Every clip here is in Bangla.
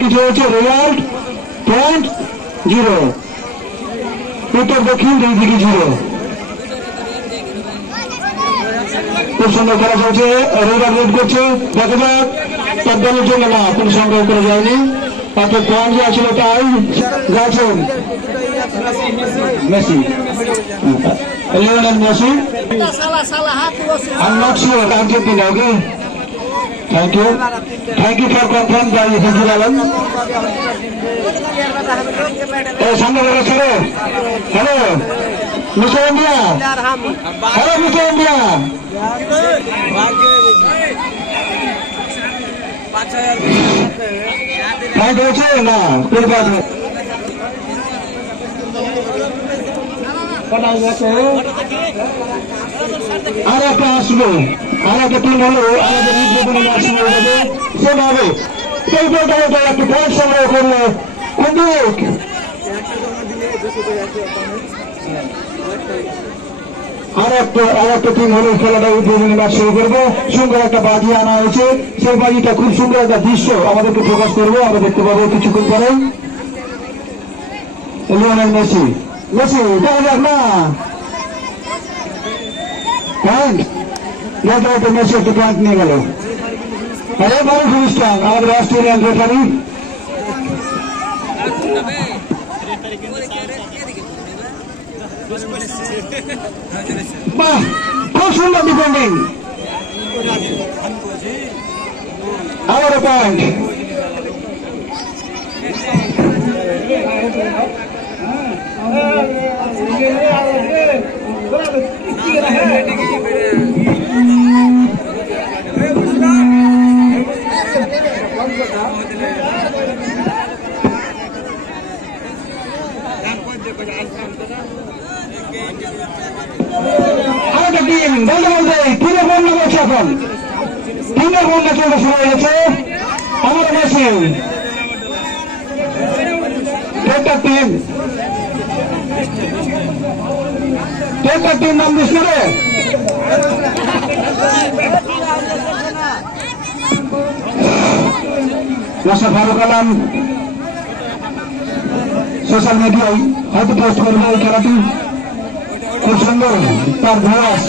কিছু হয়েছে রেজাল্ট পয়েন্ট 0 উত্তর দক্ষিণ দুই দিকে 0 খুব সুন্দর খেলা চলছে রেজাল্ট রেড করছে দেখা যাক তার দলের জন্য না কোন সংগ্রহ করে যায়নি তাতে পয়েন্ট যা ছিল তাই গেছেন Messi Lionel Messi I'm not sure Argentina okay thank you for confirm by Hizul Alam সামনে বলো ছেড়ে hello mister India hello mister India point হয়েছে না কোন কাজ আর একটা আসবে আর একটা টিম হলো আমাদের নির্বাচনে আসবে সেভাবে সেই বলটা একটু পয়েন্ট সংগ্রহ করলো কুন্দুক আর একটা টিম হলো খেলাটা উদ্বোধনী ম্যাচ শুরু করবো সুন্দর একটা বাজি আনা হয়েছে সেই বাজিটা খুব সুন্দর একটা দৃশ্য আমাদেরকে প্রকাশ করবো আমরা দেখতে পাবো কিছুক্ষণ পরে লিওনেল মেসি মেসি দেখা যাক না পয়েন্ট মেসি একটু পয়েন্ট নিয়ে গেল আরে বড় খ্রিস্টান আমাদের অস্ট্রেলিয়ান রেফারি বাহ খুব সুন্দর ডিফেন্ডিং আবারও পয়েন্ট আরেকটা টিম বলতে বলতে টিমের বন্যা করছে এখন টিমের বন্যা চলতে শুরু হয়েছে আমার মেসি একটা টিম নাম দিস না রে ফারুক আলম সোশ্যাল মিডিয়ায় হয়তো পোস্ট করবে এই খেলাটি খুব সুন্দর তার ভিউয়ার্স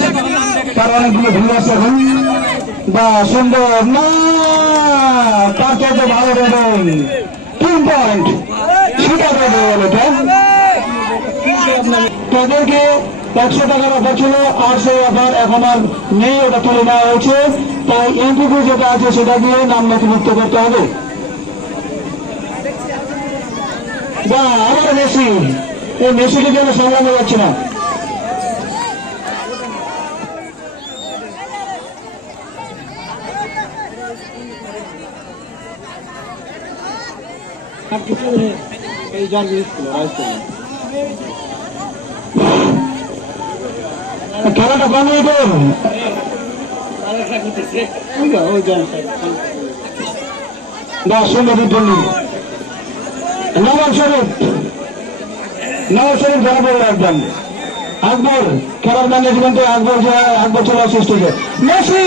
তার অনেকগুলো ভিউয়ার্স এখন বা সুন্দর না তার চাইতে ভালো দেবেন 3 পয়েন্ট সেটা দেবে বলে তাদেরকে 100 টাকার অফার ছিল আর সেই অফার এখন আর নেই ওটা তুলে নেওয়া হয়েছে তাই এমপিপি যেটা আছে সেটা দিয়ে নাম নথিভুক্ত করতে হবে বা আমার মেসি এই মেসিকে যেন সামলানো যাচ্ছে না খেলাটা কম হয়ে গেল সুন্দর নবাব শরীফ ধরা পড়লো একদম আকবর খেলার ম্যানেজমেন্টে আকবর চলে আসছে স্টেজে মেসি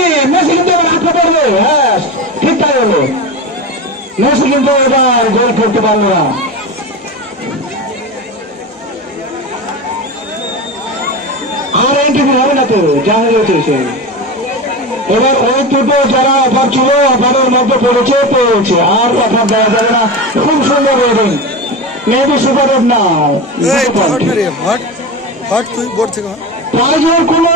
কিন্তু এবার হাতটা পড়বে হ্যাঁ ঠিক তাই হলো মেসি কিন্তু এবার গোল করতে পারলো না আর এন্ট্রি হবে না তো যা হয়েছে এবার ওই দুটো যারা অফার ছিল অফারের মধ্যে পেয়েছে আর অফার দেওয়া যাবে না খুব সুন্দর রেডিং মেবি সুপার না প্রাইজের কোনো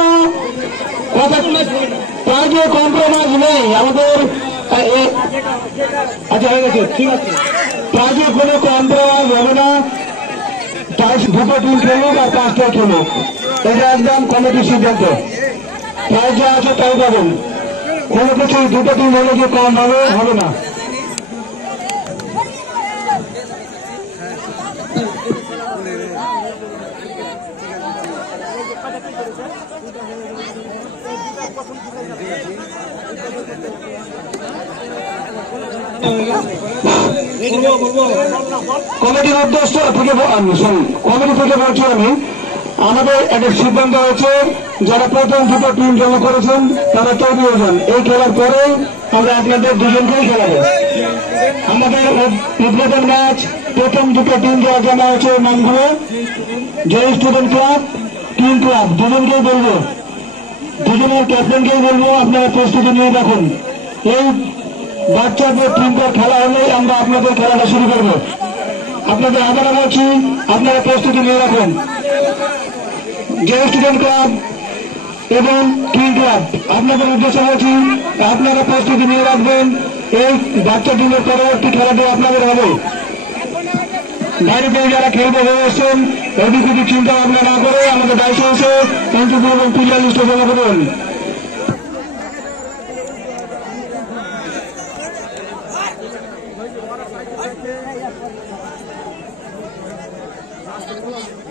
প্রাইজের কম্প্রোমাইজ নেই আমাদের আচ্ছা হয়ে গেছে ঠিক আছে প্রাইজের কোনো কম্প্রোমাইজ হবে না দুটো টিম খেলুক আর 5টা খেলুক এটা একদম কমিটির সিদ্ধান্ত প্রাইজ যা আছে তাই পাবেন কোনো কিছু দুটো টিম হলে যে কম হবে না কমিটির উদ্দেশ্য থেকে কমিটি থেকে বলছি আমি আমাদের একটা সিদ্ধান্ত হয়েছে যারা প্রথম দুটো টিম জমা করেছেন তারা 14 জন এই খেলার পরে আমরা আপনাদের দুজনকেই খেলাবো। আমাদের উদ্বোধন ম্যাচ প্রথম দুটো টিম দেওয়া জানা হয়েছে নামগুলো জয় স্টুডেন্ট ক্লাব টিম ক্লাব দুজনকেই বলবো, দুজনের ক্যাপ্টেনকেই বলবো আপনারা প্রস্তুতি নিয়ে রাখুন। এই বাচ্চাদের টিমটার খেলা হলেই আমরা আপনাদের খেলাটা শুরু করব। আপনাদের আবারও বলছি আপনারা প্রস্তুতি নিয়ে রাখুন। জয় স্টুডেন্ট ক্লাব এবং টিম ক্লাব আপনাদের উদ্দেশ্য বলছি আপনারা প্রস্তুতি নিয়ে রাখবেন। এই বাচ্চা টিমের পরবর্তী খেলাটি আপনাদের হবে। বাইরে থেকে যারা খেলতে হয়ে এসছেন এদিক ওদিক চিন্তা ভাবনা না করে আমাদের দায়িত্ব হচ্ছে এন্ট্রি এবং প্লেয়ার লিস্টে জমা করুন। Thank you.